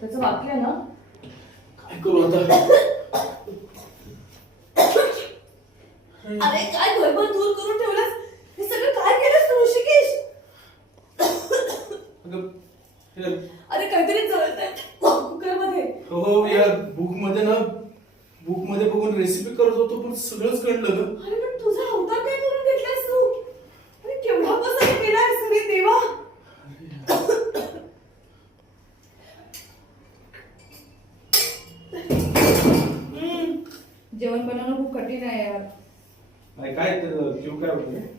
त्याचं वाक्य आहे ना, काय करू आता? अरे काय घरभर दूर करून ठेवलंस? हे सगळं काय केलंस तू ऋषिकेश? अरे काहीतरी जळतंय कुकर मध्ये. हो, या बुक मध्ये बघून रेसिपी करत होतो पण सगळंच कळलं ग. अरे पण तुझा अवतार काय करून घेतलास तू? अरे केवढा पसंत केलास रे देवा. जेवण बनवणं खूप कठीण आहे यार. काय क्यू काय होतं?